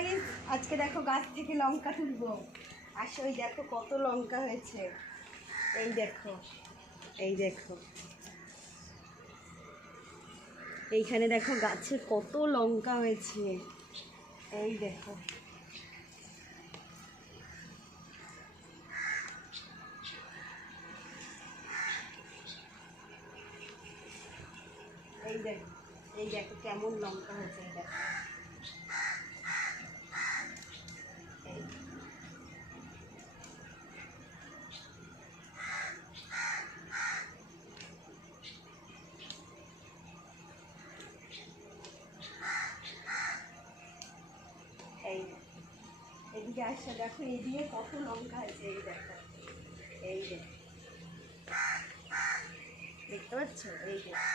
Guys, আজকে দেখো গাছ থেকে লঙ্কা তুলবো। আসো, ওই দেখো কত লঙ্কা হয়েছে। এই দেখো, এই দেখো, এইখানে দেখো গাছে কত লঙ্কা হয়েছে। এই দেখো, এই দেখো, এই দেখো কেমন লঙ্কা হয়েছে। এই দেখো, এই এদিকে আসছে দেখো, এদিকে কত লঙ্কা হয়েছে। এই দেখো, এই দেখো, দেখতে পাচ্ছ? এই দেখো,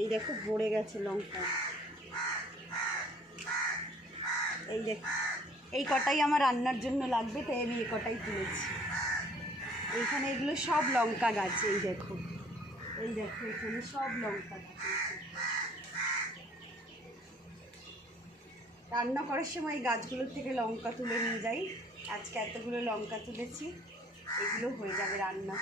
এই দেখো ভরে গেছে লঙ্কা। এই দেখো, এই কটাই আমার রান্নার জন্য লাগবে, তাই আমি এই কটাই তুলেছি। এইখানে এগুলো সব লঙ্কা গাছ। এই দেখো, এই দেখো, এখানে সব লঙ্কা গাছ। রান্না করার সময় এই গাছগুলোর থেকে লঙ্কা তুলে নিয়ে যাই। আজকে এতগুলো লঙ্কা তুলেছি, এগুলো হয়ে যাবে রান্না।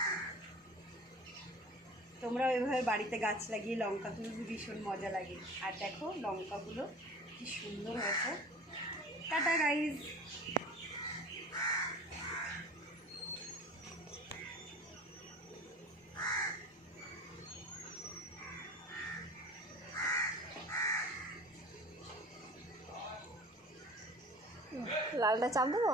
তোমরা ওইভাবে বাড়িতে গাছ লাগিয়ে লঙ্কা তুলতে ভীষণ মজা লাগে। আর দেখো লঙ্কাগুলো কি সুন্দর হয়েছে। Tata guys. লালটা চাপ দেবো।